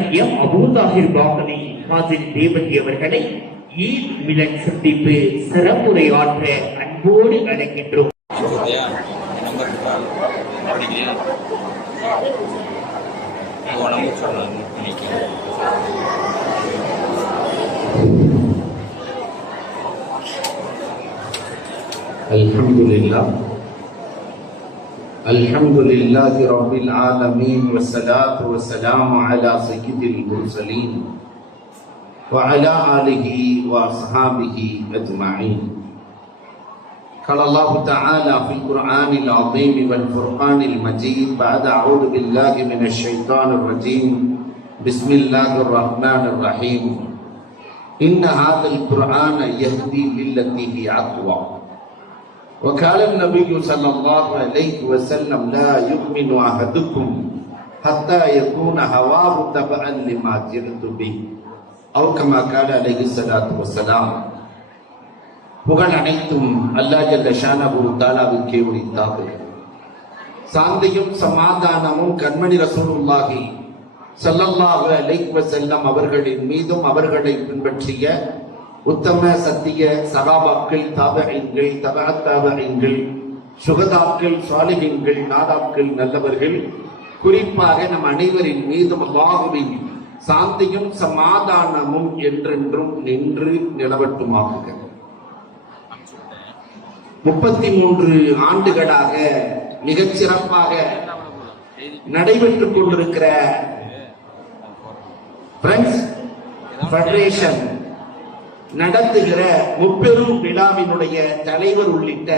ஜனாப் M அபூதாஹிர் பாகனி காசில் தேவதி அவர்களை Eid Milan சந்திப்பு சிறப்புரையாற்ற அன்போடு அழைக்கின்றோம். Alhamdulillahi Rabbil Alameen wassalatu wassalamu ala sayyidil mursalin wa ala alihi wa ashabihi ajma'in. Qala Allah Ta'ala fil Qur'anil Azim wal Furqanil Majid ba'da a'udhu billahi minash shaitanir rajim. Bismillahir Rahmanir Rahim. Inna hadzal Qur'ana yahdi lillati hi aqwam. وقال النبي صلى الله عليه وسلم لا يؤمن أحدكم حتى يكون هواه تبعا لما جئت به أو كما قال عليه الصلاة والسلام. புகழ் அனைத்தும் அல்லாஹ் ஜல்ல ஷானஹு தஆலாவுக்கே உரித்தாது. சாந்தியும் சமாதானமும் கண்மணி ரசூலுல்லாஹி ஸல்லல்லாஹு அலைஹி வஸல்லம் அவர்களின் மீதும் அவர்களை பின்பற்றிய உத்தம சத்திய சகாபாக்கள், தாபஈன்கள், தபஅத் தாபஈன்கள், சுகதாக்கள், சாலிஹீன்கள், நாதாக்கள், நல்லவர்கள், குறிப்பாக நம் அனைவரின் மீதும் அல்லாஹ்வின் சாந்தியும் சமாதானமும் என்றென்றும் நின்று நிலவட்டுமாகுக. 33 ஆண்டுகளாக மிகச் சிறப்பாக நடைபெற்றுக் கொண்டிருக்கிற பிரெண்ட்ஸ் ஃபெடரேஷன் நடத்துகிற முப்பெரும் விழாவினுடைய தலைவர் உள்ளிட்ட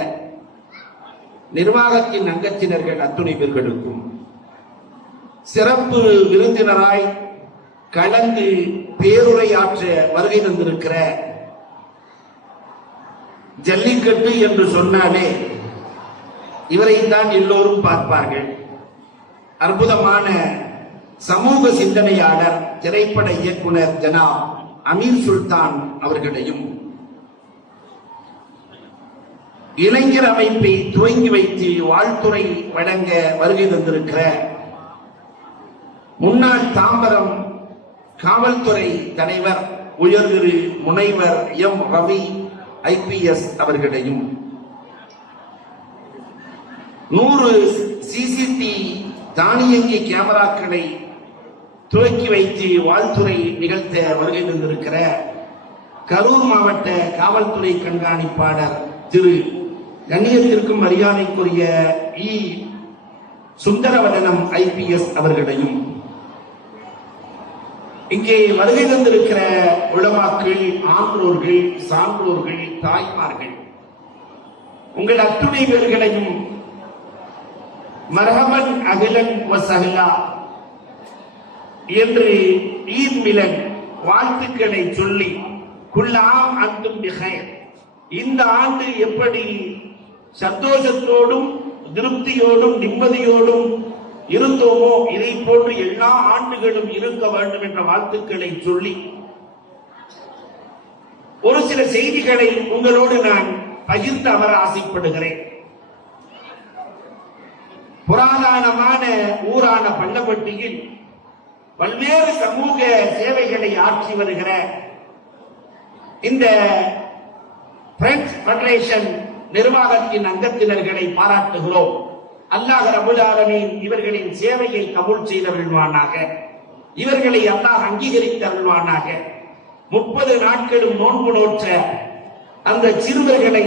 நிர்வாகத்தின் அங்கத்தினர்கள் அத்துணை பேர்களுக்கும் சிறப்பு விருந்தினராய் கலந்து பேருரையாற்ற வருகை தந்திருக்கிற, ஜல்லிக்கட்டு என்று சொன்னாலே இவரைத்தான் எல்லோரும் பார்ப்பார்கள். அற்புதமான சமூக சிந்தனையாளர், திரைப்பட இயக்குனர் ஜனாப் அமீர் சுல்தான் அவர்களையும், இளைஞர் அமைப்பை துவங்கி வைத்து வாழ்த்துறை வழங்க வருகை தந்திருக்கிற முன்னாள் தாம்பரம் காவல்துறை தலைவர் உயர்திரு முனைவர் எம் ரவி IPS அவர்களையும், 100 CCTV தானியங்கி கேமராக்களை துவக்கி வைத்து வாழ்த்துறை நிகழ்த்த வருகை தந்திருக்கிற கரூர் மாவட்ட காவல்துறை கண்காணிப்பாளர் திரு கண்ணியத்திற்கும் மரியாதைக்குரிய சுந்தரவதனம் IPS அவர்களையும், இங்கே வருகை தந்திருக்கிற உலமாக்கள், ஆன்றோர்கள், சான்றோர்கள், தாய்மார்கள், உங்கள் அத்துணை பேர்களையும் மர்ஹபன் அஹ்லன் வ ஸஹ்லா என்று ஈத் மிலன் வாழ்த்துக்களை சொல்லி, குல்லாம் அன்தும் பிகைர், இந்த ஆண்டு எப்படி சந்தோஷத்தோடும் திருப்தியோடும் நிம்மதியோடும் இருந்தோமோ இதை போன்று எல்லா ஆண்டுகளும் இருக்க வேண்டும் என்ற வாழ்த்துக்களை சொல்லி, ஒரு சில செய்திகளை உங்களோடு நான் பகிர்ந்து அமர ஆசைப்படுகிறேன். புராதனமான ஊரான பள்ளப்பட்டியில் பல்வேறு சமூக சேவைகளை ஆற்றி வருகிற இந்த பிரெண்ட்ஸ் ஃபெடரேஷன் நிர்வாகத்தின் அங்கத்தினர்களை பாராட்டுகிறோம். அல்லாஹ் ரப்பல் ஆலமீன் இவர்களின் சேவையை கபூல் செய்தருள்வானாக, இவர்களை அல்லாஹ் அங்கீகரித்தருள்வானாக. 30 நாட்களும் நோன்பு நோற்ற அந்த சிறுவர்களை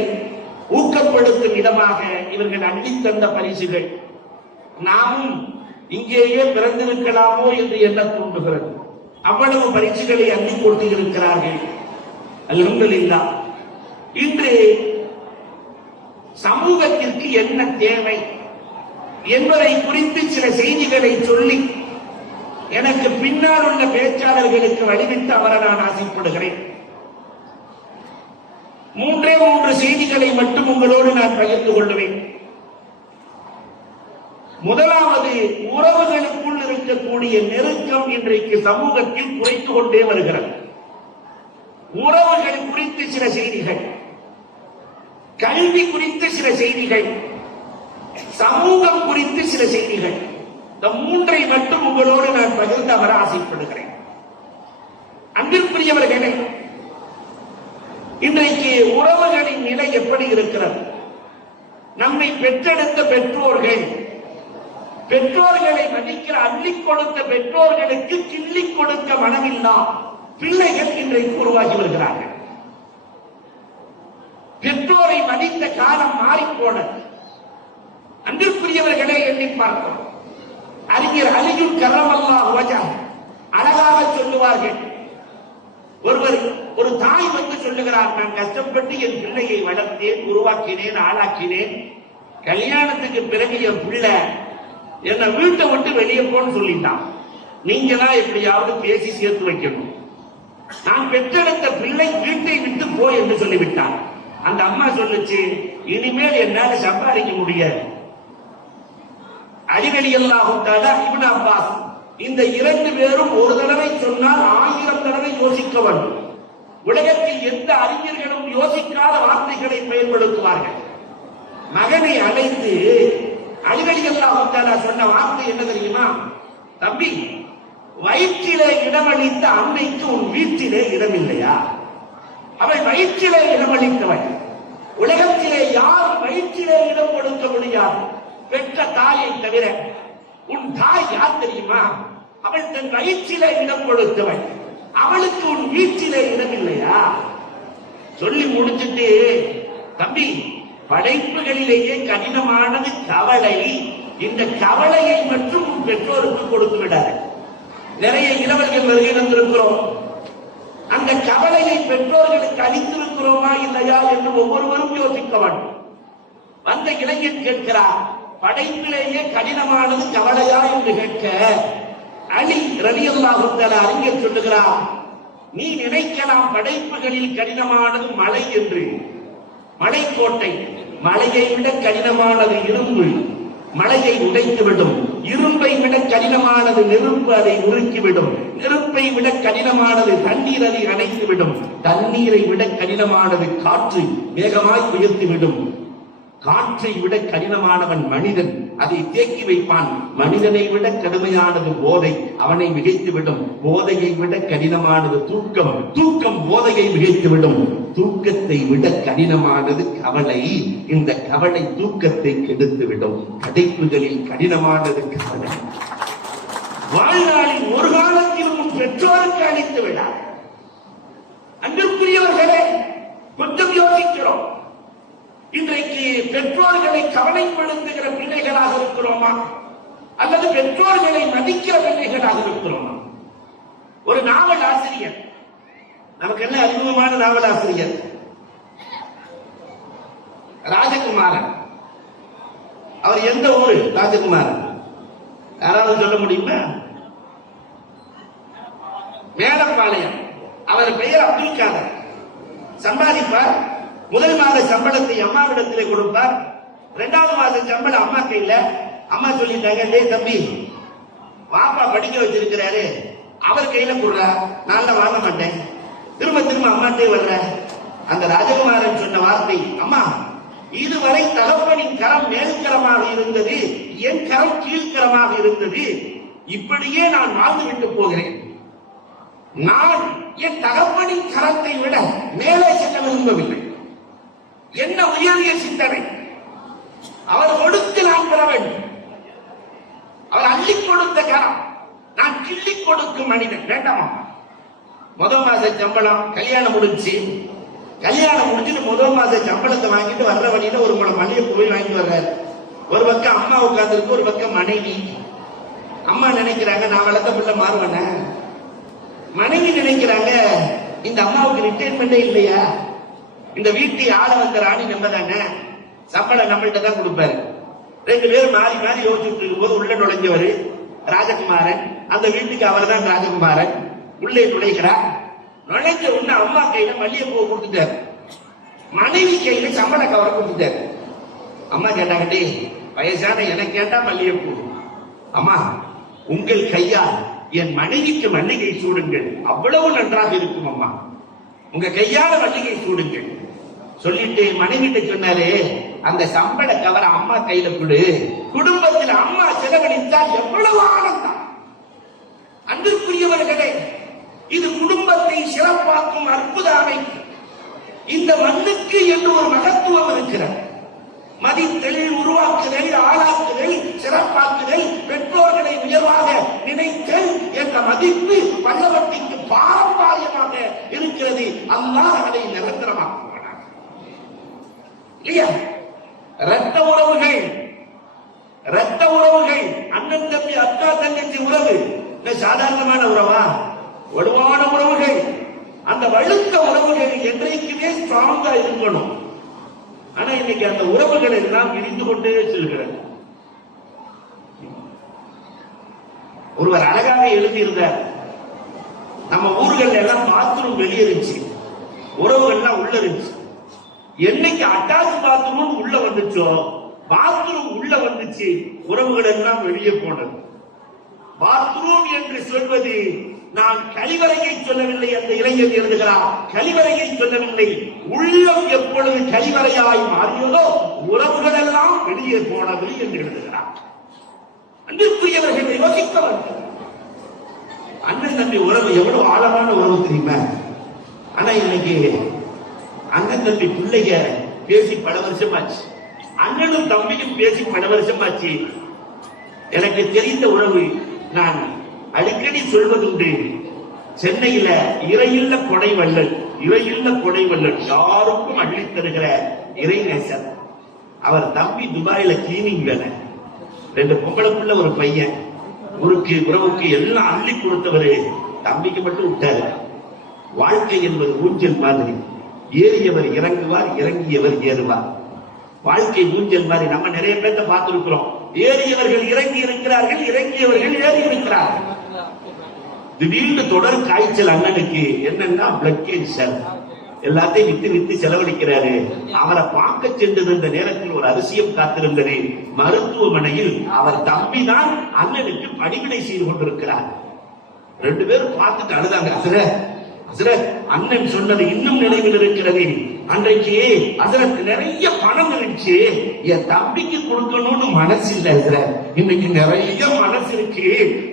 ஊக்கப்படுத்தும் விதமாக இவர்கள் அள்ளித்தந்த பரிசுகள் நாமும் இங்கேயே பிறந்திருக்கலாமோ என்று எண்ண தூண்டுகிறது. அவ்வளவு பரிசுகளை அள்ளி கொடுத்திருக்கிறார்கள். அல்ஹம்துலில்லாஹ். இன்று சமூகத்திற்கு என்ன தேவை என்பதை குறித்து சில செய்திகளை சொல்லி எனக்கு பின்னால் உள்ள பேச்சாளர்களுக்கு வழிவிட்டு அமர நான் ஆசைப்படுகிறேன். 3 செய்திகளை மட்டும் உங்களோடு நான் பகிர்ந்து கொள்வேன். முதலாவது, உறவுகளுக்குள் இருக்கக்கூடிய நெருக்கம் இன்றைக்கு சமூகத்தில் குறைத்துக் கொண்டே வருகிறது. உறவுகள் குறித்து சில செய்திகள், கல்வி குறித்து சில செய்திகள், சமூகம் குறித்து சில செய்திகள். இந்த இந்த மூன்றை மட்டும் உங்களோடு நான் பகிர்ந்து அமர ஆசைப்படுகிறேன். அன்பிற்குரியவர்களே, இன்றைக்கு உறவுகளின் நிலை எப்படி இருக்கிறது? நம்மை பெற்றெடுத்த பெற்றோர்கள், பெற்றோர்களை மதிக்கிற அள்ளிக் கொடுத்த பெற்றோர்களுக்கு கிள்ளிக் கொடுக்க மனமில்லா பிள்ளைகள் இன்றைக்கு உருவாகி வருகிறார்கள். பெற்றோரை மதித்த காலம் மாறிப்போனது. அன்பிற்குரியவர்களே, எண்ணி பார்க்கிறோம். அறிஞர் அலியுல் கர்ரமல்லாஹு வஜஹ் அழகாக சொல்லுவார்கள். ஒரு தாய் வந்து சொல்லுகிறார், நான் கஷ்டப்பட்டு என் பிள்ளையை வளர்த்தேன், உருவாக்கினேன், ஆளாக்கினேன். கல்யாணத்துக்கு பிறகு என் பிள்ளை என்னை வீட்டை விட்டு வெளியே போன்னு சொல்லிட்டான். நீங்க தான் எப்படியாவது பேசி சேர்த்து வைக்கணும். நான் பெற்றெடுத்த பிள்ளை வீட்டை விட்டு போய் என்று சொல்லிவிட்டான். அந்த அம்மா சொல்லுச்சு, இனிமேல் என்னால சம்பாதிக்க முடியாது. அலி ரலியல்லாஹு தஆலா, இப்னு அப்பாஸ், இந்த இரண்டு பேரும் ஒரு தடவை சொன்னால் 1000 தடவை யோசிக்க வேண்டும். உலகத்தில் எந்த அறிஞர்களும் யோசிக்காத வார்த்தைகளை பயன்படுத்துவார்கள். மகனை அழைத்து அலி ரலியல்லாஹு தஆலா சொன்ன வார்த்தை என்ன தெரியுமா? தம்பி, வயிற்றிலே இடமளித்த அன்னைக்கு உன் வீட்டிலே இடமில்லையா? அவள் வயிற்றிலே இடமளித்தவள். உலகத்திலே யாரும் வயிற்றிலே இடம் கொடுக்க முடியாது, பெற்ற தாயை தவிர. உன் தாய் யார் தெரியுமா? அவள் தன் வயிற்றிலே இடம் கொடுத்தவள். அவளுக்கு உன் வீட்டிலே இடம் இல்லையா? சொல்லி முடிச்சுட்டு, தம்பி, படைப்புகளிலேயே கடினமானது கவலை. இந்த கவலையை மட்டும் உன் பெற்றோருக்கு கொடுத்து விடாது. நிறைய இளவர்கள் வருகை வந்திருக்கிறோம். அந்த கவலையை பெற்றோர்களுக்கு அளித்திருக்கிறோமா இல்லையா என்று ஒவ்வொருவரும் யோசிக்க வேண்டும். வந்த இளைஞன் கேட்கிறார், படைப்பிலேயே கடினமானது கவலையா என்று கேட்க, அலி ரலியல்லாஹு தஆலா அறிஞர் சொல்லுகிறார், நீ நினைக்கலாம் படைப்புகளில் கடினமானது மலை என்று. மலைக்கோட்டை, மலையை விட கடினமானது இரும்பு, மலையை உடைத்துவிடும். இரும்பை விட கடினமானது நெருப்பு, அதை உருக்கிவிடும். நெருப்பை விட கடினமானது தண்ணீர், அதை அணைத்துவிடும். தண்ணீரை விட கடினமானது காற்று, வேகமாய் உயர்த்திவிடும். காற்றை விட கடினமானவன் மனிதன், அதை தேக்கி வைப்பான். மனிதனை விட கடுமையானது போதை, அவனை மிகைத்துவிடும். போதையை விட கடினமானது தூக்கம், தூக்கம் போதையை மிகைத்துவிடும். தூக்கத்தை விட கடினமானது கவலை, இந்த கவலை தூக்கத்தை கெடுத்துவிடும். படைப்புகளில் கடினமானது கவலை. வாழ்நாளில் ஒரு காலத்திலும் பெற்றோருக்கு அளித்து விடார். அன்பிற்குரியவர்களே, கொஞ்சம் யோசிக்கிறோம். இன்றைக்கு பெற்றோர்களை கவலைப்படுத்துகிற பிள்ளைகளாக இருக்கிறோமா, அல்லது பெற்றோர்களை மதிக்கிற பிள்ளைகளாக இருக்கிறோமா? ஒரு நாவல் ஆசிரியர், நமக்கு என்ன அறிமுகமான நாவல் ஆசிரியர், ராஜகுமாரன். அவர் எந்த ஊரு? ராஜகுமாரன். யாராவது சொல்ல முடியுமா? மேலப்பாளையம். அவர் பெயர் அப்துல் காதர். சம்பாதிப்பார். முதல் மாத சம்பளத்தை அம்மாவிடத்திலே கொடுப்பார். 2வது மாத சம்பளம் அம்மா கையில. அம்மா சொல்லிட்டாங்க, டேய் தம்பி, பாப்பா படிக்க வச்சிருக்கிறாரு, அவர் கையில கொடுறா, நான் வாங்க மாட்டேன். திரும்ப திரும்ப அம்மாட்டே வர்ற. அந்த ராஜகுமாரன் சொன்ன வார்த்தை, அம்மா, இதுவரை தகப்பனின் கரம் மேல்கரமாக இருந்தது, என் கரம் கீழ்கரமாக இருந்தது. இப்படியே நான் வாழ்ந்து விட்டு போகிறேன். நான் என் தகப்பனின் கரத்தை விட மேலே செல்ல விரும்பவில்லை. என்ன உயரிய சிந்தனை! அவர் கொடுத்து நான் பெற வேண்டும். அவர் அள்ளிக் கொடுத்த கரம், நான் கிள்ளிக் கொடுக்கும் மனிதன் வேண்டாமா? முதல் மாச சம்பளம், கல்யாணம் முடிஞ்சு. கல்யாணம் முடிஞ்சுட்டு முதல் மாச சம்பளத்தை வாங்கிட்டு வர்ற வழியில ஒரு முளை மல்லிகை போய் வாங்கிட்டு வர்றாரு. ஒரு பக்கம் அம்மா உட்கார்ந்துருக்கு, ஒரு பக்கம் மனைவி. அம்மா நினைக்கிறாங்க, நான் வளர்த்த பிள்ளை மாறுவேன. மனைவி நினைக்கிறாங்க, இந்த அம்மாவுக்கு ரிட்டைர்மெண்டே இல்லையா, இந்த வீட்டை ஆள வந்த ராணி நம்ம தானே, சம்பளம் நம்மள்கிட்ட தான் கொடுப்பாரு. 2 பேரும் மாறி மாறி யோசிச்சுட்டு இருக்கும் போது உள்ள நுழைஞ்சவர் ராஜகுமாரன். அந்த வீட்டுக்கு அவர் தான் ராஜகுமாரன். உள்ளே நுழைகிறார். நுழைஞ்ச உடனே அம்மா கையில மல்லிகை பூ கொடுத்துட்டாரு, மனைவி கையில சம்பள கவரை கொடுத்துட்டாரு. அம்மா கேட்டாங்க, டேய் வயசான எனக்கு கேட்டா மல்லிகை பூ, அம்மா உங்கள் கையால் என் மனைவிக்கு மல்லிகை சூடுங்கள், அவ்வளவு நன்றாக இருக்கும் அம்மா, உங்க கையால மல்லிகை சூடுங்கள். சொல்லிட்டு மனைவிட்ட சொன்னாலே, அந்த சம்பள கவர அம்மா கையில கொடு. குடும்பத்தில் அம்மா செலவழித்தால் எவ்வளவு ஆனந்தம். அன்பிற்குரியவர்களே, இது குடும்பத்தை சிறப்பாக்கும் அற்புத அமைப்பு. இந்த மண்ணுக்கு என்று ஒரு மகத்துவம் இருக்கிறது. மதித்தல், உருவாக்குதல், ஆளாக்குதல், சிறப்பாக்குதல், பெற்றோர்களை உயர்வாக நினைத்தல் என்ற மதிப்பு பல்லவத்திற்கு பாரம்பரியமாக இருக்கிறது. அல்லாஹ் அதை நிரந்தரமாக்குவார் இல்லையா? இரத்த உறவுகள், இரத்த உறவுகள், அண்ணன் தம்பி, அக்கா தங்கச்சி உறவு சாதாரணமான உறவா? வலுவான உறவுகள். அந்த வழுத்த உறவுகள் என்றைக்குமே ஸ்ட்ராங்கா இருக்கணும். ஆனா இன்னைக்கு அந்த உறவுகள் எல்லாம் விரிந்து கொண்டே செல்கிறது. ஒருவர் அழகாக எழுதியிருந்தார், நம்ம ஊர்கள் எல்லாம் பாத்ரூம் வெளியே இருந்துச்சு, உறவுகள்லாம் உள்ள இருந்துச்சு. என்னைக்கு அட்டாச் பாத்ரூம் உள்ள வந்துச்சோ, பாத்ரூம் உள்ள வந்துச்சு, உறவுகள் எல்லாம் வெளியே போனது. பாத்ரூம் என்று சொல்வது நான் கழிவறையை சொல்லவில்லை. அந்த இளைஞர் எழுதுகிறார், கழிவறையை சொல்லவில்லை. உள்ளம் எப்பொழுது கழிவறையாய் மாறியதோ உறவுகள் எல்லாம் வெளியே போனது என்று எழுதுகிறார். அன்பிற்குரியவர்கள் யோசிக்க வேண்டும். அண்ணன் தம்பி உறவு எவ்வளவு ஆழமான உறவு தெரியுமா? ஆனா இன்னைக்கு அண்ணன் தம்பி பிள்ளைங்க பேசி பல வருஷமாச்சு, அண்ணனும் தம்பியும் பேசி பல வருஷமாச்சு. எனக்கு தெரிந்த உறவு நான் அடிக்கடி சொல்வதுண்டு. சென்னையில இறையுள்ள கொடை வள்ளல், இறையுள்ள கொடை வள்ளல், யாருக்கும் அள்ளி தருகிற இறைநேசர். அவர் தம்பி துபாயில கிளீனிங் வேலை, 2 பொம்பளைக்குள்ள ஒரு பையன், ஊருக்கு உறவுக்கு எல்லாம் அள்ளி கொடுத்தவரு. தம்பிக்கு மட்டும் விட்டாரு. வாழ்க்கை என்பது ஊஞ்சல் மாதிரி, ஏறியவர் இறங்குவார், இறங்கியவர் ஏறுவார். வாழ்க்கை ஊஞ்சல் மாதிரி. நம்ம நிறைய பேர்த்த பார்த்திருக்கிறோம், ஏறியவர்கள் இறங்கி இருக்கிறார்கள், இறங்கியவர்கள் ஏறி இருக்கிறார்கள். திடீர்னு தொடர் காய்ச்சல் அண்ணனுக்கு. என்னன்னா பிளட் கேன்சர். எல்லாத்தையும் வித்து வித்து செலவழிக்கிறாரு. அவரை பார்க்க சென்றிருந்த நேரத்தில் ஒரு அதிசயம் காத்திருந்தது. மருத்துவமனையில் அவர் தம்பிதான் அண்ணனுக்கு பணிவிடை செய்து கொண்டிருக்கிறார். 2 பேரும் பார்த்துட்டு அழுதாங்க. ஹசரத், அண்ணன் சொன்னது இன்னும் நினைவில் இருக்கிறது. அன்றைக்கு ஹசரத் நிறைய பணம் இருந்துச்சு, என் தம்பிக்கு கொடுக்கணும்னு மனசு இல்ல ஹசரத். இன்னைக்கு நிறைய மனசு இருக்கு,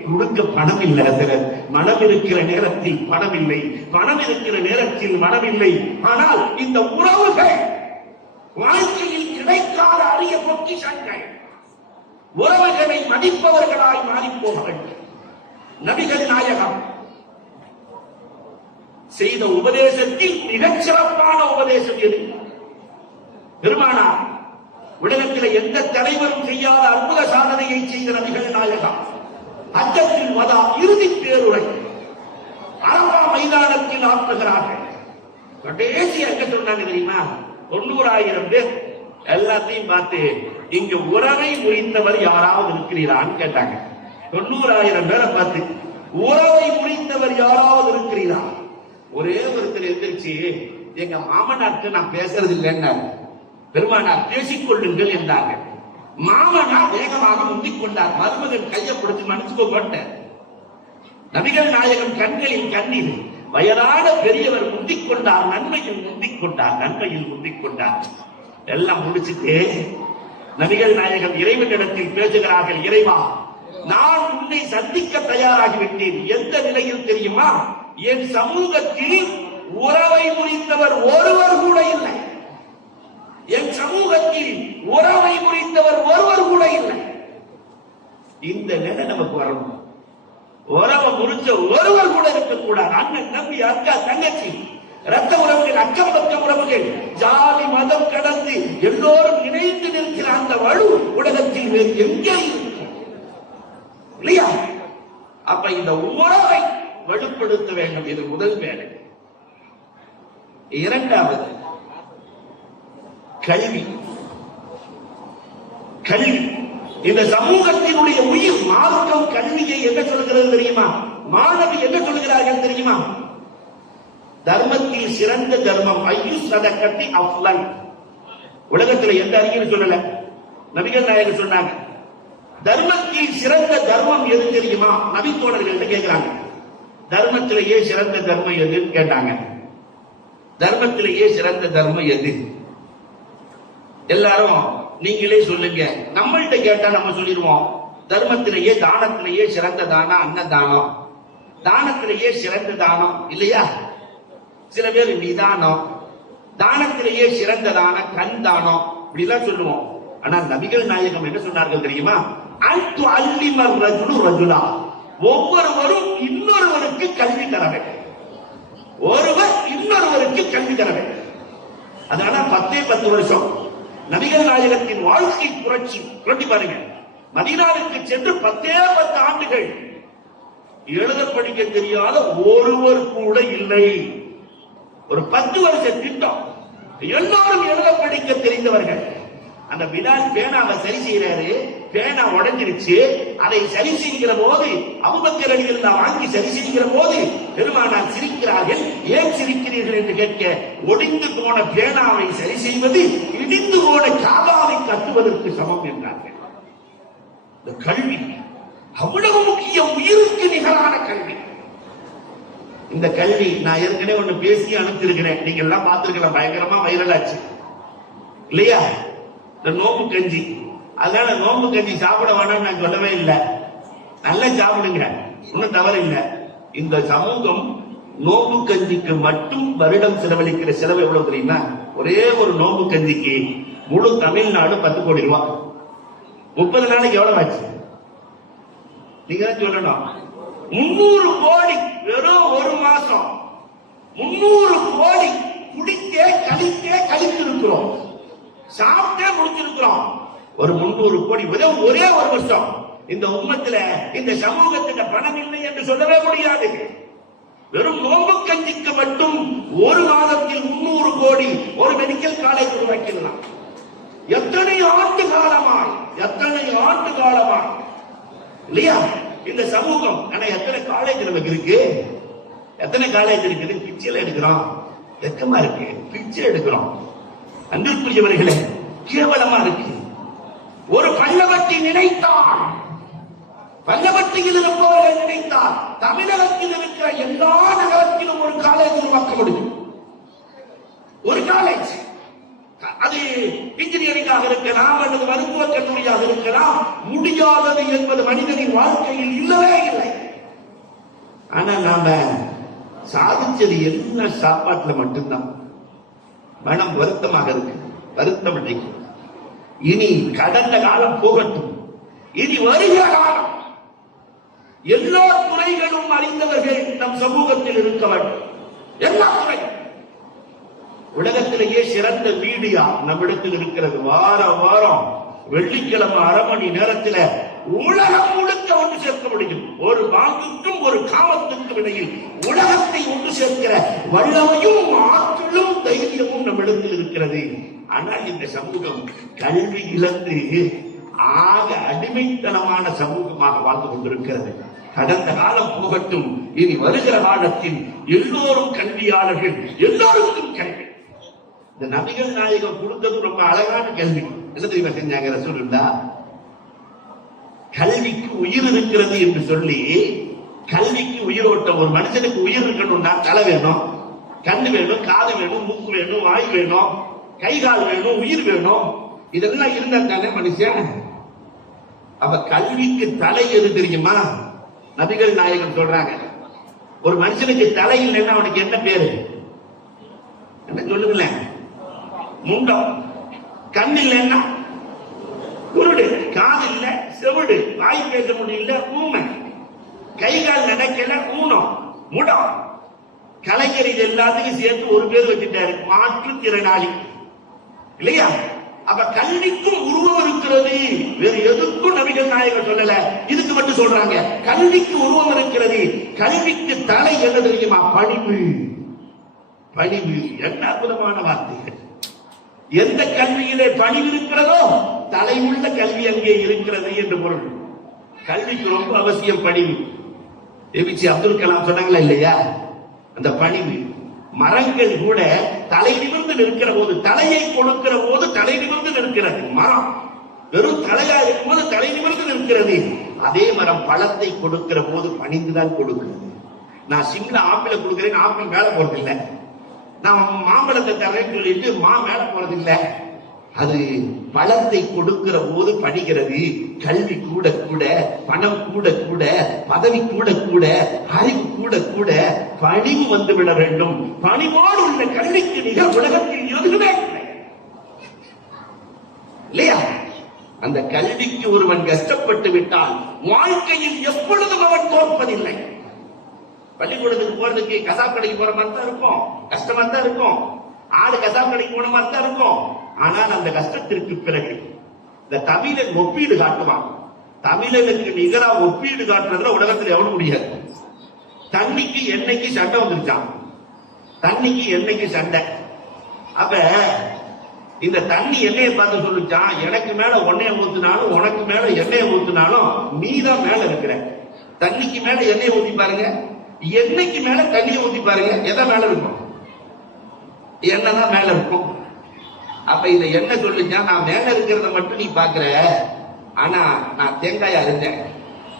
கொடுக்க பணம் இல்ல ஹசரத். மனம் இருக்கிற நேரத்தில் பணம் இல்லை, பணம் இருக்கிற நேரத்தில் மனம் இல்லை. ஆனால் இந்த உறவுகள் வாழ்க்கையில் கிடைக்காத அரிய பொக்கிஷங்கள். உறவுகளை மதிப்பவர்களாய் மாறிப்போர்கள். நபிகள் நாயகம் செய்த உபதேசத்தில் மிகச்சிறப்பான உபதேசம் எது? பெருமானார் உலகத்தில் எந்த தலைவரும் செய்யாத அற்புத சாதனையை செய்த நபிகள் நாயகம் ஹஜ்ஜத்துல் வதா இறுதி பேருரை அரபா மைதானத்தில் ஆற்றுகிறார்கள். கடைசி எங்க சொன்னாங்க தெரியுமா? 90,000 பேர் எல்லாத்தையும் பார்த்து, இங்கு உறவை முறித்தவர் யாராவது இருக்கிறீரான்னு கேட்டாங்க. 90,000 பேரை பார்த்து, உறவை முறித்தவர் யாராவது இருக்கிறீரா? ஒரே ஒருத்தர் எந்திரிச்சு, எங்க மாமனாருக்கு நான் பேசுறது இல்லைன்னா. பெருமானார் பேசிக்கொள்ளுங்கள் என்றார்கள். மாமனார் வேகமாக முந்திக் கொண்டார். மருமகன் கையை பிடிச்சு மன்னிச்சுக்கோ போட்டார். நபிகள் நாயகம் கண்களில் கண்ணீர். வயதான பெரியவர் முந்திக் கொண்டார், நன்மையில் முந்திக் கொண்டார், நன்மையில் முந்திக் கொண்டார். எல்லாம் முடிச்சுட்டு நபிகள் நாயகம் இறைவனிடத்தில் பேசுகிறார்கள். இறைவா, நான் உன்னை சந்திக்க தயாராகிவிட்டேன். எந்த நிலையில் தெரியுமா? என் சமூகத்தில் உறவை முறித்தவர் ஒருவர் கூட இல்லை. என் சமூகத்தில் உறவை முறித்தவர் ஒருவர் கூட இல்லை. இந்த நிலை நமக்கு வரணும். உறவை முறிச்ச ஒருவர் கூட இருக்கக்கூடாது. அண்ணன் தம்பி, அக்கா தங்கச்சி, ரத்த உறவுகள், அக்கம் பக்க உறவுகள், ஜாதி மதம் கடந்து எல்லோரும் இணைந்து நிற்கிற அந்த வலு உலகத்தில் வேறு எங்கே இருக்கும் இல்லையா? அப்ப இந்த உறவை வலுப்படுத்த வேண்டும். இது முதல் வேலை. இரண்டாவது கல்வி. கல்வி இந்த சமூகத்தினுடைய உயிர். மார்க்கம் கல்வியை என்ன சொல்கிறது தெரியுமா? மாணவி என்ன சொல்கிறார்கள் தெரியுமா? தர்மத்தில் சிறந்த தர்மம் ஐயு சதக்கத்தி அஃலல். உலகத்தில் எந்த அறிஞரும் சொல்லல, நபிகள் நாயகம் சொன்னாங்க. தர்மத்தில் சிறந்த தர்மம் எது தெரியுமா? நபித்தோழர்கள் கேட்கிறாங்க. தர்மத்திலேயே சிறந்த தர்மம் எதுன்னு கேட்டாங்க. தர்மத்திலேயே சிறந்த தர்மம் எது? எல்லாரும் நீங்களே சொல்லுங்க. நம்மள்ட்ட கேட்டா நம்ம சொல்லிடுவோம், தர்மத்திலேயே தானத்திலேயே சிறந்த தானம் அன்னதானம், தானத்திலேயே சிறந்த தானம் இல்லையா? சில பேர் நிதானம், தானத்திலேயே சிறந்த தானம் கண் தானம் இப்படிலாம் சொல்லுவோம். ஆனா நபிகள் நாயகம் என்ன சொன்னார்கள் தெரியுமா? அன்து அல்லிமர் ரஜுலு ரஜுலா, ஒவ்வொருவரும் இன்னொருவருக்கு கல்வி தர வேண்டும். ஒருவர் இன்னொருவருக்கு கல்வி தர வேண்டும். அதனால 10 வருஷம் நபிகள் நாயகத்தின் வாழ்க்கை புரட்சி. புரட்டி பாருங்க, மதீனாவுக்கு சென்று 10 ஆண்டுகள் எழுத படிக்க தெரியாத ஒருவர் கூட இல்லை. ஒரு 10 வருஷ திட்டம், எல்லாரும் எழுத படிக்க தெரிந்தவர்கள். அந்த பிலால் பேனாவை சரி செய்யறாரு, பேனா உடைஞ்சிருச்சு. அதை சரி செய்கிற போது அபூபக்கர் ரலியல்லாஹு வாங்கி சரி செய்கிற போது பெருமானார் சிரிக்கிறார்கள். ஏன் சிரிக்கிறீர்கள் என்று கேட்க, ஒடிந்து போன பேனாவை சரி செய்வது இடிந்து போன காபாவை கட்டுவதற்கு சமம் என்றார்கள். இந்த கல்வி அவ்வளவு முக்கியம், உயிருக்கு நிகரான கல்வி. இந்த கல்வி நான் ஏற்கனவே ஒண்ணு பேசி அனுப்பியிருக்கிறேன், நீங்க எல்லாம் பார்த்திருக்கலாம், பயங்கரமா வைரல் ஆச்சு இல்லையா? இந்த நோம்பு கஞ்சி. அதனால நோம்பு கஞ்சி சாப்பிட வேணாம்னு நான் சொல்லவே இல்லை, நல்லா சாப்பிடுங்க, ஒன்னும் தவறு இல்லை. இந்த சமூகம் நோம்பு கஞ்சிக்கு மட்டும் வருடம் செலவழிக்கிற செலவு எவ்வளவு தெரியுமா? ஒரே ஒரு நோம்பு கஞ்சிக்கு முழு தமிழ்நாடு 10 கோடி ரூபாய். 30 நாளைக்கு எவ்வளவு ஆச்சு நீங்க தான் சொல்லணும். 300 கோடி வெறும் ஒரு மாசம். 300 கோடி குடித்தே கழித்திருக்கிறோம், சாப்பிட்டே முடிச்சிருக்கிறோம். ஒரு 300 கோடி வெறும் ஒரே ஒரு வருஷம். இந்த உம்மத்துல இந்த சமூகத்திட்ட பணம் இல்லை என்று சொல்லவே முடியாது. வெறும் நோம்பு கஞ்சிக்கு மட்டும் ஒரு மாதத்தில் 300 கோடி ஒரு மெடிக்கல் காலேஜ் உருவாக்கிடலாம். எத்தனை ஆண்டு காலமாய் இல்லையா இந்த சமூகம்? ஆனா எத்தனை காலேஜ் நமக்கு இருக்கு? எத்தனை காலேஜ் இருக்குது? பிச்சையில எடுக்கிறோம், வெக்கமா இருக்கு, பிச்சை எடுக்கிறோம். அன்பிற்குரியவர்களே, கேவலமா இருக்கு. ஒரு பள்ளவட்டி நினைத்தால், பள்ளவட்டியில் இருப்பவர்கள் நினைத்தால் தமிழகத்தில் இருக்கிற எல்லா நகரத்திலும் ஒரு காலேஜ் உருவாக்க முடியும். ஒரு காலேஜ், அது இன்ஜினியரிங்காக இருக்கலாம் அல்லது மருத்துவக் கல்லூரியாக இருக்கலாம். முடியாதது என்பது மனிதனின் வாழ்க்கையில் இல்லவே இல்லை. ஆனா நாம சாதிச்சது என்ன? சாப்பாட்டுல மட்டும்தான். மனம் வருத்தமாக இருக்கு, வருத்தம் அடைக்கும். இனி கடந்த காலம் போகட்டும், இனி வருகிற காலம். எல்லா துறைகளும் அறிந்தவர்கள் நம் சமூகத்தில் இருக்க வேண்டும். எல்லா துறையும். உலகத்திலேயே சிறந்த மீடியா நம்மிடத்தில் இருக்கிறது. வாரம் வெள்ளிக்கிழமை 1/2 மணி நேரத்தில் உலகம் முழுக்க ஒன்று சேர்க்க முடியும். ஒரு பாங்குக்கும் ஒரு காமத்துக்கும் இடையில் உலகத்தை ஒன்று சேர்க்கிற வல்லமையும் ஆற்றலும் தைரியமும் நம்மிடத்தில் இருக்கிறது. ஆனால் இந்த சமூகம் கல்வி இழந்து ஆக அடிமைத்தனமான சமூகமாக வாழ்ந்து கொண்டிருக்கிறது. கடந்த காலம் போகட்டும், இனி வருகிற காலத்தில் எல்லோரும் கல்வியாளர்கள், எல்லோருக்கும் கல்வி. இந்த நபிகள் நாயகம் கொடுத்தது ரொம்ப அழகான கல்வி. என்ன தெரியுமா செஞ்சாங்க ரசூலுல்லாஹ்? கல்விக்கு உயிர் இருக்கிறது என்று சொல்லி, கல்விக்கு உயிரோட்டம். ஒரு மனுஷனுக்கு உயிர் இருக்கணும்னா தலை வேணும், கண்ணு வேணும், காது வேணும், மூக்கு வேணும், வாய் வேணும், கை கால் வேணும், உயிர் வேணும். இதெல்லாம் இருந்தா தானே மனுஷன். அப்ப கல்விக்கு தலை எது தெரியுமா? நபிகள் நாயகம் சொல்றாங்க, ஒரு மனுஷனுக்கு தலை இல்லைன்னா அவனுக்கு என்ன பேரு? என்ன சொல்லுங்களேன்? முண்டம். கண் இல்லைன்னா குருடு, காது இல்ல செவிடு, வாய் பேச முடியல ஊமை, கை கால் நடக்கல ஊனம், முடம். கலைஞர் இது எல்லாத்துக்கும் சேர்த்து ஒரு பேர் வச்சுட்டாரு, மாற்றுத்திறனாளி இல்லையா? அப்ப கல்விக்கும் உருவம் இருக்கிறது. வேறு எதுக்கும் நபிகள் நாயகம் சொல்லல, இதுக்கு மட்டும் சொல்றாங்க கல்விக்கு உருவம் இருக்கிறது. கல்விக்கு தலை என்ன தெரியுமா? பணிவு. பணிவு என்ன அற்புதமான வார்த்தைகள்! எந்த கல்வியிலே பணிவு இருக்கிறதோ தலையுள்ள கல்வி அங்கே இருக்கிறது என்று பொருள். கல்விக்கு ரொம்ப அவசியம் பணிவு. ஏபிஜே அப்துல் கலாம் சொன்னாங்களா இல்லையா? அந்த பணிவு. மரங்கள் கூட தலை நிமிர்ந்து நிற்கிற போது, தலையை கொடுக்கிற போது தலை நிமிர்ந்து நிற்கிறது. மரம் வெறும் தலையா இருக்கும் போது தலை நிமிர்ந்து நிற்கிறது. அதே மரம் பழத்தை கொடுக்கிற போது பணிந்துதான் கொடுக்கிறது. நான் சிம்லா ஆப்பிள கொடுக்கிறேன், ஆப்பிள் மேல போறது இல்லை. நான் மாம்பழத்தை தரேன்னு சொல்லிட்டு மா மேல போறது இல்லை. அது பழத்தை கொடுக்கிற போது பணிகிறது. கல்வி கூட கூட, பணம் கூட கூட, பதவி கூட கூட, அறிவு கூட கூட, பணிவு வந்துவிட வேண்டும். பணிவோடு உள்ள கல்விக்கு நிகழ் உலகத்தில் எதுவுமே இல்லை. இல்லையா? அந்த கல்விக்கு ஒருவன் கஷ்டப்பட்டு விட்டால் வாழ்க்கையில் எப்பொழுதும் அவன் தோற்பதில்லை. பள்ளிக்கூடத்துக்கு போறதுக்கு கசாப் கடைக்கு போற மாதிரி தான் இருக்கும், கஷ்டமா தான் இருக்கும். ஆடு கசாப் கடைக்கு போன மாதிரி தான் இருக்கும். ஆனால் அந்த கஷ்டத்திற்கு பிறகு இந்த தமிழன் ஒப்பீடு காட்டுவான். தமிழனுக்கு நிகரா ஒப்பீடு காட்டுறதுல உலகத்தில் எவ்வளவு முடியாது. தண்ணிக்கு எண்ணெய்க்கு சண்டை வந்துருச்சான். தண்ணிக்கு எண்ணெய்க்கு சண்டை. அப்ப இந்த தண்ணி எண்ணெயை பார்த்து சொல்லிச்சான், எனக்கு மேல ஒன்னைய ஊத்தினாலும் உனக்கு மேல எண்ணெயை ஊத்தினாலும் நீ தான் மேல இருக்கிற. தண்ணிக்கு மேல எண்ணெயை ஊத்தி பாருங்க, எண்ணெய்க்கு மேல தண்ணியை ஊத்தி பாருங்க, எதை மேல இருக்கும்? எண்ணெய் தான் மேல இருக்கும். அப்ப இந்த எண்ணெய் சொல்லிச்சா, நான் மேல இருக்கிறத மட்டும் நீ பாக்குற, ஆனா நான் தேங்காயா இருந்தேன்.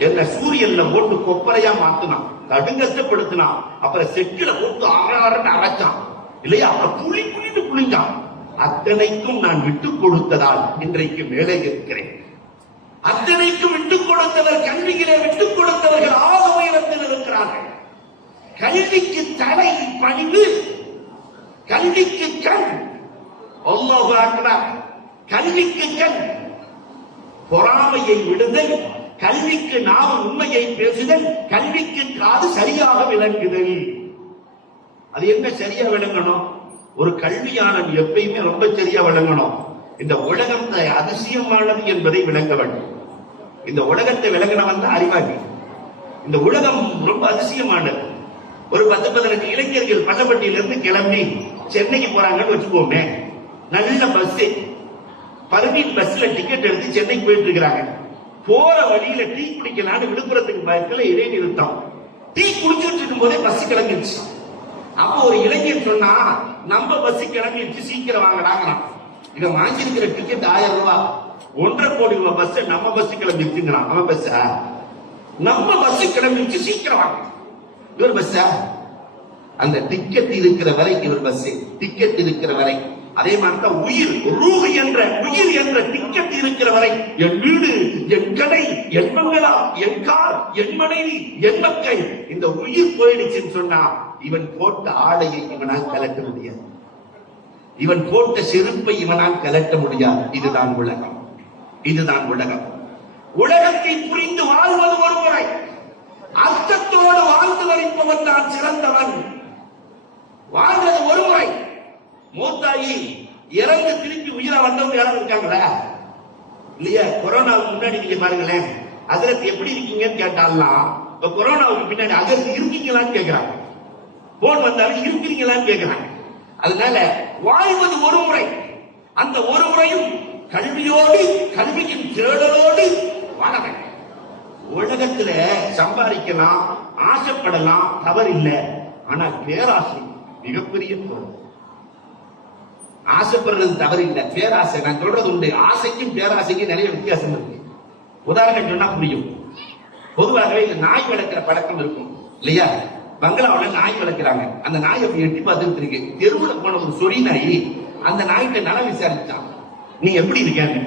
என்ன சூரியன்ல போட்டு கொப்பரையா மாத்தினான், கடுங்கஷ்டப்படுத்தினான். அப்புறம் செக்கில போட்டு ஆறாரன்னு அரைச்சான். இல்லையா? அப்புறம் புளி புளின்னு புளிஞ்சான். அத்தனைக்கும் நான் விட்டுக் கொடுத்ததால் இன்றைக்கு மேலே இருக்கிறேன். அத்தனைக்கும் விட்டுக் கொடுத்தவர், கல்வியிலே விட்டுக் கொடுத்தவர்கள் ஆக உயரத்தில் இருக்கிறார்கள். கல்விக்கு தலை பணிவு, கல்விக்கு கண். அல்லாஹு அக்பர். கல்விக்கு கண் பொறாமையை விடுதல், கல்விக்கு நாவு உண்மையை பேசுதல், கல்விக்கு காது சரியாக விளங்குதல். அது என்ன சரியா விளங்கணும்? ஒரு கல்வியாளன் எப்பயுமே ரொம்ப சரியா விளங்கணும். இந்த உலகம் அதிசயமானது என்பதை விளங்க வேண்டும். இந்த உலகத்தை விளங்கினவன் தான் அறிவாளி. இந்த உலகம் ரொம்ப அதிசயமானது. ஒரு 10-15 இளைஞர்கள் பள்ளப்பட்டியிலிருந்து கிளம்பி சென்னைக்கு போறாங்கன்னு வச்சுக்கோமே. நல்ல பஸ், பர்மீட் பஸ்ல டிக்கெட் எடுத்து சென்னைக்கு போயிட்டு இருக்கிறாங்க. போற வழியில டீ குடிக்கலான்னு விழுப்புரத்துக்கு பக்கத்துல இடைநிறுத்தம். டீ குடிச்சுட்டு இருக்கும் போதே பஸ் கிளம்பிடுச்சு. அப்போ ஒரு இளைஞர் சொன்னா, நம்ம பஸ் கிளம்பிடுச்சு, சீக்கிரம் வாங்கடாங்கிறான். இவன் வாங்கியிருக்கிற டிக்கெட் 1000 ரூபாய். 1.5 கோடி ரூபாய் பஸ் நம்ம பஸ் கிளம்பிடுச்சுங்கிறான். அவன் பஸ், நம்ம பஸ் கிளம்பிடுச்சு, சீக்கிரம் வாங்க. இவர் பஸ், அந்த டிக்கெட் இருக்கிற வரை இவர் பஸ், டிக்கெட் இருக்கிற வரை. அதே மாதிரிதான் உயிர், ரூஹ் என்ற உயிர் என்ற டிக்கெட் இருக்கிற வரை என் வீடு, என் கடை, என் மங்களா, என் கார், என் மனைவி, என் மக்கள், இந்த உயிர் போயிடுச்சுன்னு சொன்னா இவன் போட்ட ஆடையை இவனால் கலட்ட முடியாது, இவன் போட்ட செருப்பை இவனால் கலட்ட முடியாது. இதுதான் உலகம், இதுதான் உலகம். உலகத்தை புரிந்து வாழ்வது ஒரு முறை, அர்த்தத்தோடு வாழ்ந்து வரைப்பவன் தான் சிறந்தவன். வாழ்வது ஒரு முறை. மூத்தாயி இறந்து திருப்பி உயிரா வந்தவங்க யாரும் இருக்காங்களா? இல்லையா? கொரோனாவுக்கு முன்னாடி நீங்க பாருங்களேன், ஹஜ்ரத் எப்படி இருக்கீங்கன்னு கேட்டாலாம், இப்ப கொரோனாவுக்கு பின்னாடி ஹஜ்ரத் இருக்கீங்களான்னு கேட்கிறாங்க. போன் வந்தாலும் இருக்கிறீங்களான்னு கேட்கிறாங்க. அதனால வாழ்வது ஒரு முறை. அந்த ஒரு முறையும் கல்வியோடு, கல்வியின் தேடலோடு வாழ வேண்டும். உலகத்துல சம்பாதிக்கலாம், ஆசைப்படலாம், தவறு இல்லை. ஆனா பேராசை மிகப்பெரிய தோல். ஆசைப்படுறது தவறு இல்லை, பேராசை. நான் சொல்றது உண்டு, ஆசைக்கும் பேராசைக்கும் நிறைய வித்தியாசம் இருக்கு. உதாரணம் சொன்னா புரியும். பொதுவாகவே இந்த நாய் வளர்க்கிற பழக்கம் இருக்கும் இல்லையா? பங்களாவில் நாய் வளர்க்கிறாங்க. அந்த நாயை எட்டி பார்த்துட்டு இருக்கு. தெருவுல போன ஒரு சொறி நாய் அந்த நாய்கிட்ட நலம் விசாரிச்சான், நீ எப்படி இருக்காங்க?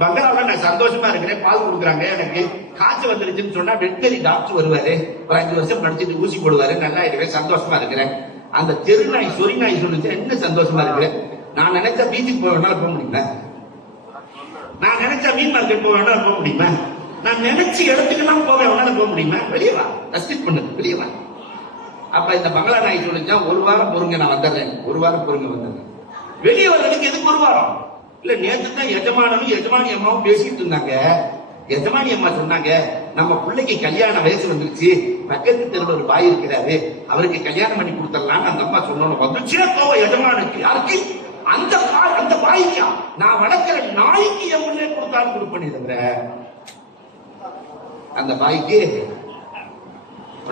பங்களாவில் நான் சந்தோஷமா இருக்கிறேன், பால் கொடுக்குறாங்க, எனக்கு காய்ச்சல் வந்துருச்சுன்னு சொன்னா வெட்டரி டாக்டர் வருவாரு, ஒரு 5 வருஷம் படிச்சுட்டு ஊசி போடுவாரு, நல்லா இருக்கிறேன், சந்தோஷமா இருக்கிறேன். அந்த தெரு நாய் சொறி நாய் சொல்லுச்சு, என்ன சந்தோஷமா இருக்கு? நான் நினைச்சா பீச்சுக்கு போக வேணாலும் போக முடியுமா? நான் நினைச்சா மீன் மார்க்கெட் போக வேணாலும் போக முடியுமா? நான் நினைச்ச இடத்துக்கெல்லாம் போக வேணாலும் போக முடியுமா? வெளியே வா, ரெஸ்ட்ரிக்ட் பண்ணு, வெளியே வா. அப்ப இந்த பங்களா நாய் சொல்லிச்சா, 1 வாரம் பொறுங்க, நான் வந்துடுறேன், 1 வாரம் பொறுங்க வந்துடுறேன். வெளியே வர்றதுக்கு எதுக்கு 1 வாரம்? இல்ல, நேற்று தான் எஜமானனும் எஜமானி அம்மாவும் பேசிட்டு இருந்தாங்க. எஜமானி அம்மா சொன்னாங்க, நம்ம பிள்ளைக்கு கல்யாண வயசு வந்துருச்சு, பக்கத்து தெருவில் ஒரு பாய் இருக்கிறாரு, அவருக்கு கல்யாணம் பண்ணி கொடுத்துடலாம். அந்த அம்மா சொன்னோம், வந்துச்சே கோவம் எஜமானுக்கு. யாருக்கு? அந்த பாய்க்கா? நான் வளர்க்கிற நாய்க்கு என் முன்னே கொடுத்தாலும் கொடுப்பேன். தவிர அந்த பாய்க்கு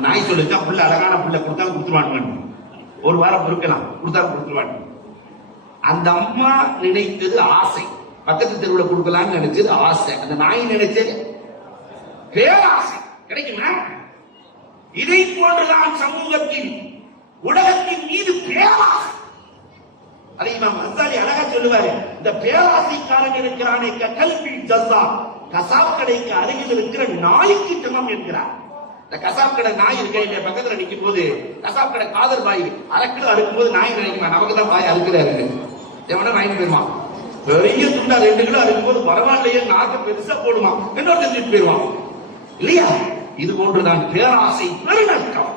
நாய் சொல்லிச்சா, புள்ள அழகான புள்ள கொடுத்தாலும் கொடுத்துருவாங்க, 1 வாரம் பொறுக்கலாம், கொடுத்தாலும் கொடுத்துருவாங்க. அந்த அம்மா நினைத்தது ஆசை, பக்கத்து தெருவில் கொடுக்கலாம்னு நினைச்சது ஆசை. அந்த நாய் நினைச்சது பேராசை. கிடைக்குமா? இதை போன்றுதான் சமூகத்தில், உலகத்தின் மீது பேராசை. அதை இமாம் கசாலி அழகா சொல்லுவாரு. இந்த பேராசைக்காரன் இருக்கிறானே கல்வி ஜஸா, கசாப் கடைக்கு அருகில் இருக்கிற நாய்க்கு சமம் என்கிறார். இந்த கசாப் கடை நாய் இருக்க பக்கத்துல நிற்கும் போது கசாப் கடை காதர் பாய் அரக்கிலோ அறுக்கும் போது நாய் நினைக்குமா நமக்கு தான் பாய் அறுக்கிறாரு, எவனா வாங்கி போயிருவான். பெரிய துண்டா 2 கிலோ அறுக்கும் போது பரவாயில்லையே நாக்கு பெருசா போடுவான், இன்னொரு திருப்பி போயிருவான் இல்லையா? இது போன்றுதான் பேராசை பெருநஷ்டம்.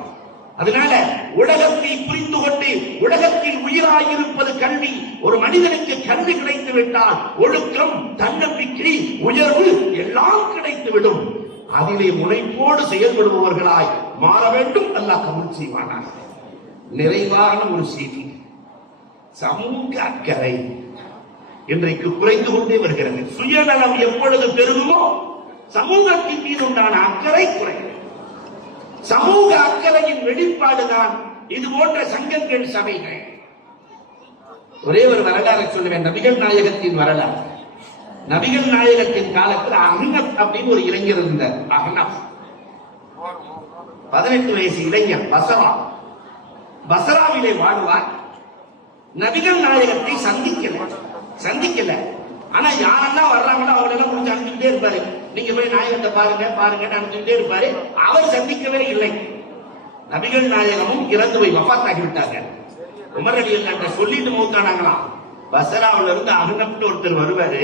அதனால உலகத்தை புரிந்து கொண்டு உலகத்தில் உயிராயிருப்பது கல்வி. ஒரு மனிதனுக்கு கல்வி கிடைத்து விட்டால் ஒழுக்கம், தன்னம்பிக்கை, உயர்வு எல்லாம் கிடைத்துவிடும். அதிலே முனைப்போடு செயல்படுபவர்களாய் மாற வேண்டும். அல்லாஹ் கபூல் செய்வானாக. நிறைவான ஒரு செய்தி, சமூக அக்கறை இன்றைக்கு குறைந்து கொண்டே வருகிறது. சுயநலம் எப்பொழுது பெருகுமோ சமூகத்தின் மீது உண்டான அக்கறை குறையும். சமூக அக்கறையின் வெளிப்பாடுதான் இது போன்ற சங்கங்கள், சபைகள். ஒரே ஒரு வரலாறு சொல்லுவேன், நபிகள் நாயகத்தின் வரலாறு. நபிகள் நாயகத்தின் காலத்தில் அஹ்னப் அப்படின்னு ஒரு இளைஞர் இருந்தார். அஹ்னப் 18 வயசு இளைஞர், பஸ்ராவிலே வாழ்வார். நபிகள் நாயகத்தை சந்திக்கல. ஆனா யாரெல்லாம் வர்றாங்களோ அவங்களெல்லாம் முடிஞ்சு அனுப்பிக்கிட்டே இருப்பாரு. நீங்க போய் நாயகத்தை பாருங்க அனுப்பிக்கிட்டே இருப்பாரு. அவர் சந்திக்கவே இல்லை. நபிகள் நாயகமும் இறந்து போய் வஃபாத் ஆகிவிட்டாங்க. உமர் ரலியல்லாஹு சொல்லிட்டு மௌத்தானாங்களாம். பஸ்ராவில இருந்து அஹ்னப்னு ஒருத்தர் வருவாரு,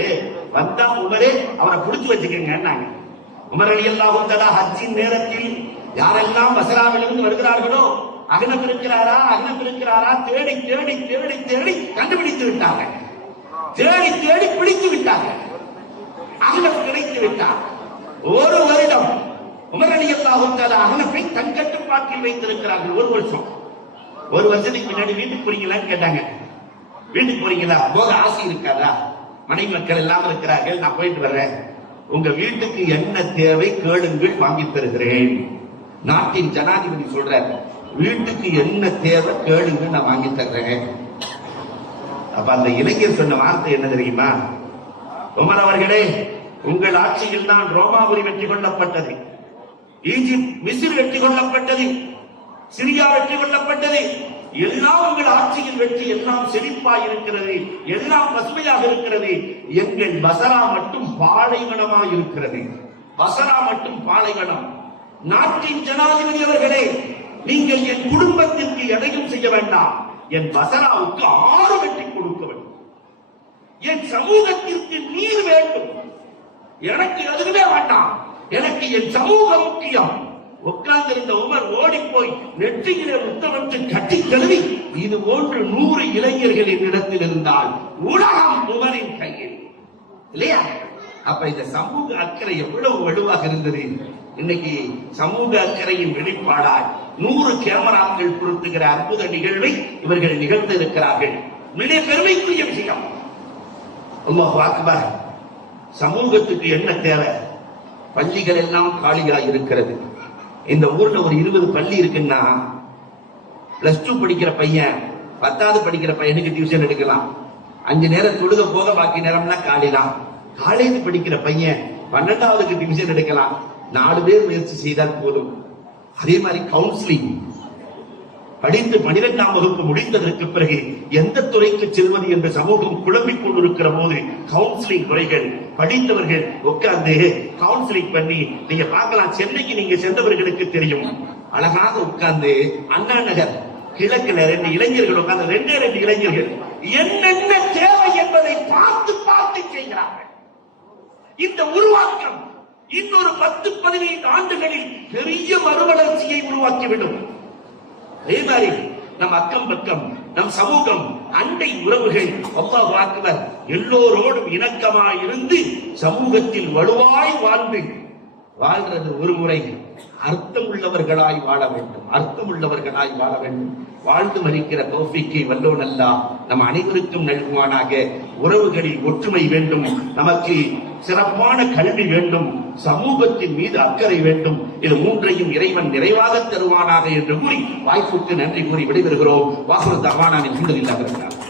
வந்தா உமரே அவரை புடிச்சு வச்சுக்கங்க. உமர் ரலியல்லாஹு தஆலா ஹஜ்ஜின் நேரத்தில் யாரெல்லாம் பஸ்ராவிலிருந்து வருகிறார்களோ அஹ்னப் இருக்கிறாரா தேடி கண்டுபிடித்து விட்டாங்க. தேடி பிடித்து விட்டாங்க. அஹ்னப் கிடைத்து விட்டார். ஒரு வருடம் உமர் ரலியல்லாஹு தஆலா அஹ்னப்பை தன் கட்டுப்பாட்டில் வைத்திருக்கிறார்கள். ஒரு வருஷத்துக்கு முன்னாடி வீட்டுக்கு போறீங்களான்னு கேட்டாங்க. வீட்டுக்கு போறீங்களா, போக ஆசை இருக்காதா? மனைவி மக்கள் எல்லாம் இருக்கிறார்கள், நான் போயிட்டு வர்றேன். உங்க வீட்டுக்கு என்ன தேவை கேளுங்கள், வாங்கி தருகிறேன். நாட்டின் ஜனாதிபதி சொல்றார், வீட்டுக்கு என்ன தேவை கேளுங்க, நான் வாங்கி தர்றேன். அப்ப அந்த இளைஞர் சொன்ன வார்த்தை என்ன தெரியுமா? உமர் அவர்களே, உங்கள் ஆட்சியில் தான் ரோமாபுரி வெற்றி கொள்ளப்பட்டது, ஈஜிப்ட் மிஸ்ர் வெற்றி கொள்ளப்பட்டது, சிரியா வெற்றி கொள்ளப்பட்டது. எல்லாம் உங்கள் ஆட்சியில் வெற்றி, எல்லாம் செழிப்பாக இருக்கிறது, எல்லாம் பசுமையாக இருக்கிறது. எங்கள் பஸ்ரா மட்டும் பாலைவனமாக இருக்கிறது. பஸ்ரா மட்டும் பாலைவனம். நாட்டின் ஜனாதிபதி அவர்களே, நீங்கள் என் குடும்பத்திற்கு எதையும் செய்ய வேண்டாம், என் பஸ்ராவுக்கு 6 வெற்றி கொடுக்க வேண்டும். என் சமூகத்திற்கு நீர் வேண்டும். எனக்கு எதுவுமே வேண்டாம், எனக்கு என் சமூகம் முக்கியம். உட்கார்ந்திருந்த உமர் ஓடி போய் நெற்றியிலே முத்தமிட்டு கட்டி தழுவி, இது போன்று 100 இளைஞர்களின் இடத்தில் இருந்தால் உலகம் உமரின் கையில் இல்லையா? அப்ப இந்த சமூக அக்கறை எவ்வளவு வலுவாக இருந்தது. இன்னைக்கு சமூக அக்கறையின் வெளிப்பாடாய் 100 கேமராக்கள் பொருத்துகிற அற்புத நிகழ்வை இவர்கள் நிகழ்ந்து இருக்கிறார்கள். மிக பெருமைக்குரிய விஷயம். அல்லாஹ் அக்பர். சமூகத்துக்கு என்ன தேவை? பள்ளிகள் எல்லாம் காலியாய் இருக்கிறது. இந்த ஊர்ல ஒரு 20 பள்ளி இருக்குன்னா, +2 படிக்கிற பையன் 10வது படிக்கிற பையனுக்கு டியூஷன் எடுக்கலாம். 5 நேரம் தொழுக போக பாக்கி நேரம்னா காலிலாம். காலேஜ் படிக்கிற பையன் 12வதுக்கு டியூஷன் எடுக்கலாம். 4 பேர் முயற்சி செய்தால் போதும். அதே மாதிரி கவுன்சிலிங் படித்து 12ஆம் வகுப்பு முடிந்ததற்கு பிறகு எந்த துறைக்கு செல்வது என்ற சமூகம் குழம்பிக் கொண்டிருக்கிற போது கவுன்சிலிங் துறைகள் படித்தவர்கள் உட்கார்ந்து கவுன்சிலிங் பண்ணி, நீங்க பார்க்கலாம், சென்னைக்கு நீங்க சென்றவர்களுக்கு தெரியும், அழகாக உட்கார்ந்து அண்ணா நகர் கிழக்குல 2 இளைஞர்கள் உட்கார்ந்து 2 இளைஞர்கள் என்னென்ன தேவை என்பதை பார்த்து செய்கிறார்கள். இந்த உருவாக்கம் இன்னொரு 10-15 ஆண்டுகளில் பெரிய மறுவளர்ச்சியை உருவாக்கிவிடும். அதே மாதிரி நம் அக்கம் பக்கம், நம் சமூகம், அண்டை உறவுகள், அல்லாஹ் அக்பர், எல்லோரோடும் இணக்கமாய் இருந்து சமூகத்தில் வலுவாய் வாழ்றது ஒரு முறை. அர்த்தம் உள்ளவர்களாய் வாழ வேண்டும். வாழ்ந்து மறிக்கிற தௌஃபீக்கை வல்லோன் அல்லாஹ் நம் அனைவருக்கும் நல்குவானாக. உறவுகளில் ஒற்றுமை வேண்டும், நமக்கு சிறப்பான கல்வி வேண்டும், சமூகத்தின் மீது அக்கறை வேண்டும். இது 3ஐயும் இறைவன் நிறைவாக தருவானாக என்று கூறி வாய்ப்புக்கு நன்றி கூறி விடைபெறுகிறோம். வாகுரு தர்வானாவின் அல்ஹம்துலில்லாஹ்.